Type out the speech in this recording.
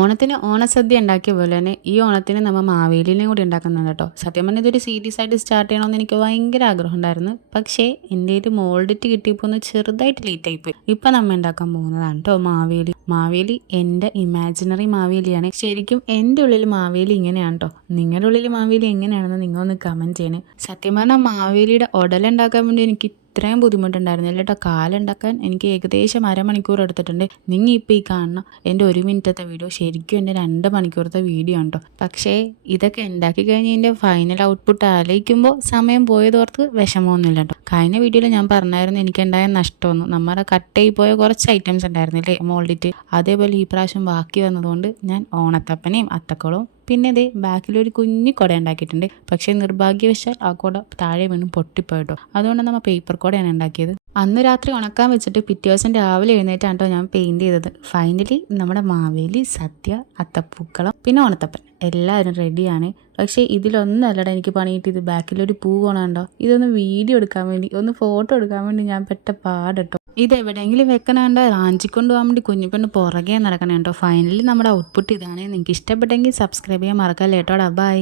ഓണത്തിന് ഓണസദ്യ ഉണ്ടാക്കിയ പോലെ തന്നെ ഈ ഓണത്തിന് നമ്മൾ മാവേലിനെയും കൂടി ഉണ്ടാക്കുന്നുണ്ട് കേട്ടോ. സത്യം പറഞ്ഞാൽ ഇതൊരു സീരീസ് ആയിട്ട് സ്റ്റാർട്ട് ചെയ്യണമെന്ന് എനിക്ക് ഭയങ്കര ആഗ്രഹം ഉണ്ടായിരുന്നു. പക്ഷേ എൻ്റെ ഒരു മോൾഡിറ്റ് കിട്ടിയപ്പോൾ ഒന്ന് ചെറുതായിട്ട് ലേറ്റ് ആയിപ്പോയി. ഇപ്പം നമ്മൾ ഉണ്ടാക്കാൻ പോകുന്നതാണ് കേട്ടോ മാവേലി. മാവേലി എൻ്റെ ഇമാജിനറി മാവേലിയാണ്. ശരിക്കും എൻ്റെ ഉള്ളിൽ മാവേലി ഇങ്ങനെയാണ് കേട്ടോ. നിങ്ങളുടെ ഉള്ളിൽ മാവേലി എങ്ങനെയാണെന്ന് നിങ്ങളൊന്ന് കമൻറ്റ് ചെയ്യണേ. സത്യം പറഞ്ഞാൽ മാവേലിയുടെ ഉടലുണ്ടാക്കാൻ വേണ്ടി എനിക്ക് ഇത്രയും ബുദ്ധിമുട്ടുണ്ടായിരുന്നില്ല കേട്ടോ. കാലുണ്ടാക്കാൻ എനിക്ക് ഏകദേശം അരമണിക്കൂർ എടുത്തിട്ടുണ്ട്. നിങ്ങൾ ഇപ്പോൾ ഈ കാണുന്ന എൻ്റെ 1 മിനിറ്റത്തെ വീഡിയോ ശരിക്കും എൻ്റെ 2 മണിക്കൂറത്തെ വീഡിയോ ഉണ്ടോ. പക്ഷേ ഇതൊക്കെ ഉണ്ടാക്കി കഴിഞ്ഞ് എൻ്റെ ഫൈനൽ ഔട്ട്പുട്ട് ആലോചിക്കുമ്പോൾ സമയം പോയതോർത്ത് വിഷമമൊന്നുമില്ല കേട്ടോ. കഴിഞ്ഞ വീഡിയോയിൽ ഞാൻ പറഞ്ഞായിരുന്നു എനിക്കുണ്ടായ നഷ്ടമൊന്നും. നമ്മുടെ കട്ടായി പോയ കുറച്ച് ഐറ്റംസ് ഉണ്ടായിരുന്നില്ലേ മോൾഡിറ്റ്, അതേപോലെ ഈ പ്രാവശ്യം ബാക്കി വന്നതുകൊണ്ട് ഞാൻ ഓണത്തപ്പനെയും അത്തക്കുളവും പിന്നെ ഇതേ ബാക്കിലൊരു കുഞ്ഞു കുട ഉണ്ടാക്കിയിട്ടുണ്ട്. പക്ഷേ നിർഭാഗ്യവശാൽ ആ കുട താഴെ വീണും പൊട്ടിപ്പോയിട്ടോ. അതുകൊണ്ട് നമ്മൾ പേപ്പർ കുടയാണ് ഉണ്ടാക്കിയത്. അന്ന് രാത്രി ഉണക്കാൻ വെച്ചിട്ട് പിറ്റേ ദിവസം രാവിലെ എഴുന്നേറ്റാണ് കേട്ടോ ഞാൻ പെയിൻറ് ചെയ്തത്. ഫൈനലി നമ്മുടെ മാവേലി, സദ്യ, അത്തപ്പൂക്കളം പിന്നെ ഓണത്തപ്പൻ എല്ലാവരും റെഡിയാണ്. പക്ഷേ ഇതിലൊന്നല്ലടാ എനിക്ക് പണി കിട്ടിയത്. ബാക്കിലൊരു പൂ കൊണുണ്ടോ. ഇതൊന്ന് വീഡിയോ എടുക്കാൻ വേണ്ടി, ഒന്ന് ഫോട്ടോ എടുക്കാൻ വേണ്ടി ഞാൻ പെട്ട പാടട്ടോ. ഇതെവിടെയെങ്കിലും വെക്കണേണ്ട റാഞ്ചിക്കൊണ്ട് പോകാൻ വേണ്ടി കുഞ്ഞിപ്പെണ്ണ് പുറകെ നടക്കണേ കേട്ടോ. ഫൈനലി നമ്മുടെ ഔട്ട്പുട്ട് ഇതാണ്. നിങ്ങൾക്ക് ഇഷ്ടപ്പെട്ടെങ്കിൽ സബ്സ്ക്രൈബ് ചെയ്യാൻ മറക്കല്ലേ കേട്ടോടാ. ബൈ.